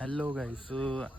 Hello गाईस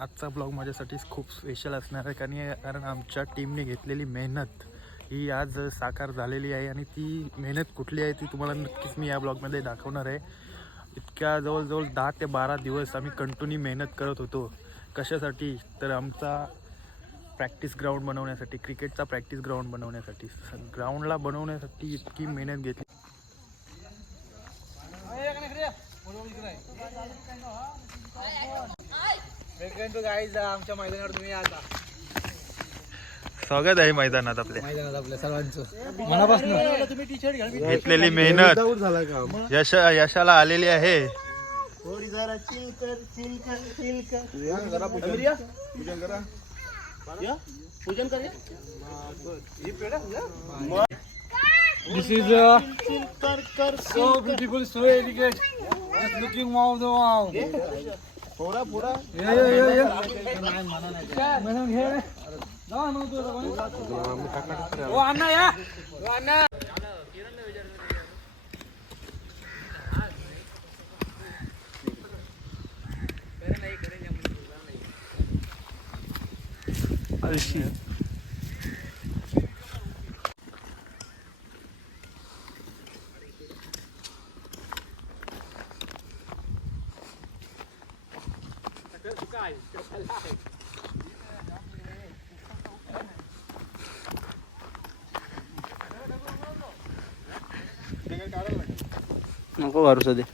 आजचा blog माझ्यासाठी खूप स्पेशल असणार आहे कारण कारण आमच्या टीमने घेतलेली मेहनत ही आज साकार झालेली आहे आणि ती मेहनत कुठली आहे ती तुम्हाला नक्कीच मी या ब्लॉगमध्ये दाखवणार आहे. इतक्या जवळजवळ दहा ते बारा दिवस आम्ही कंटिन्यू मेहनत करत होतो. कशासाठी? तर आमचा प्रॅक्टिस ग्राउंड बनवण्यासाठी क्रिकेटचा प्रॅक्टिस ग्राउंड बनवण्यासाठी. ग्राउंडला बनवण्यासाठी इतकी मेहनत घेतली. आमच्या मैदानावर तुम्ही आता. स्वागत आहे मैदानात आपल्या. मैदानात आपल्या सर्वांचं. मनापासून. तुम्ही टी शर्ट घेतलेली मेहनत. झाला का? यश यशाला आलेली आहे. थोडी जरा चिल कर चिल कर. चिल कर जरा पूजन पूजन करा पूजन कर This is uh, so beautiful, so elegant. Just looking wow, the wow. थोडा पुरा ये ये ये म्हणून घे जा मग तू ओ अण्णा या ओ अण्णा नको भरोसा दे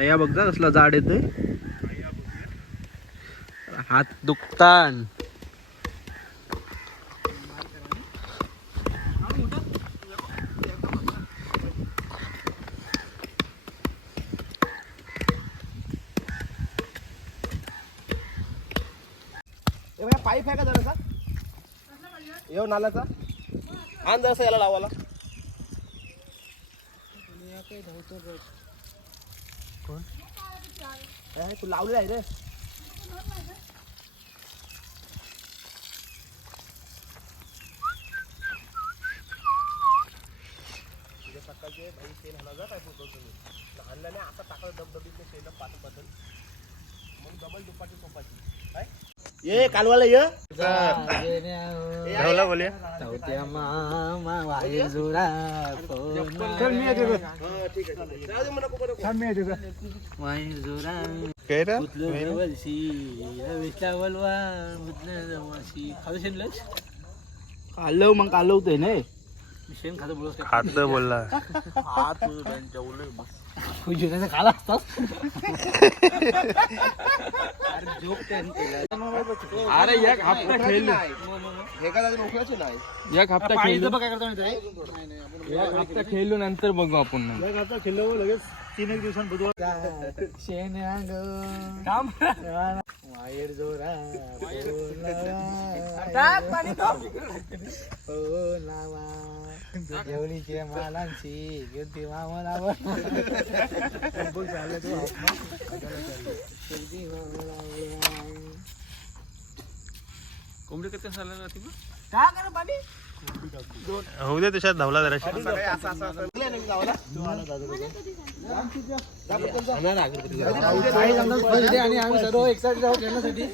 या बघ जा कसला जाड येतोय. हात दुखतान. पाईप आहे का जरासा? येऊ नाल्याचा? आण जरासा याला लावाला कोण? तू लावलेला आहे रे. उद्या सकाळचे भाई शेण हाणा जा काय फोटो तुम्ही. हाणल्याने आता टाकलं दबदबीतले शेण पाच बदल मग डबल दुपाटी सोपाची ये कालवाला ये. धावला बोलूया मामा वायर जोरा वायर जोरा काय रे? उतलं वर्षी रवेशला वलवा उतलं वर्षी खाऊ शेणलंच कालव मग कालवतोय नाही शेण खातं बोलस काय हात बोलला. हात खाला असतात अरे एक हप्ता खेळलो. हे नाही एक हप्ता खेळलो. काय करतो माहिती एक हप्ता खेळलो नंतर बघू आपण एक हप्ता खेळलो लगेच तीन एक दिवसांत बुधवार शेण काम वायर जोरा. हो लावा. जेवळीचे मालांची. गिरती मामलावर कोंबडी किती चालला जाते होऊ दे तुझ्यात धावला जरा. आणि आम्ही सर्व एक्साइटेड आहोत खेळण्यासाठी.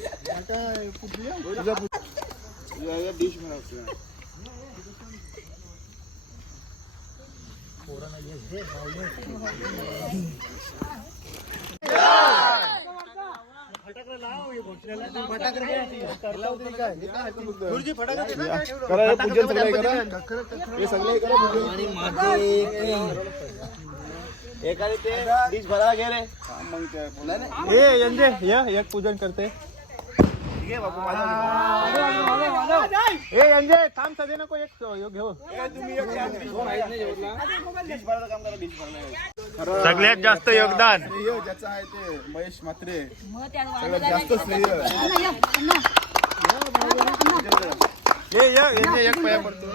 एकाने ते डिश घे रे या एक पूजन करते. घे बापू माझा ए थांब नको एक घेऊ. सगळ्यात जास्त योगदान. ज्याचं आहे ते महेश म्हात्रे. सगळ्यात जास्त श्रेय ए या यंजे एक पाया पडतो.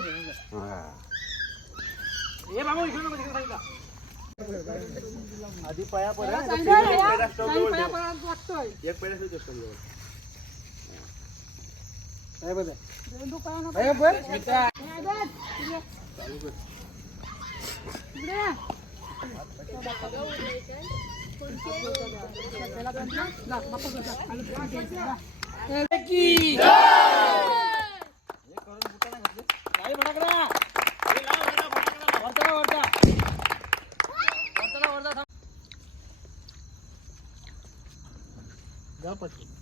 आधी पाया पडा एक पहिल्या नाही बघ. नाही बघ. मित्रा. जा पटकन.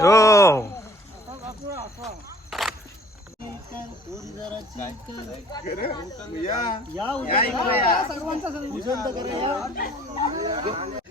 요. या या इकडे या सर्वांचा उजंत करूया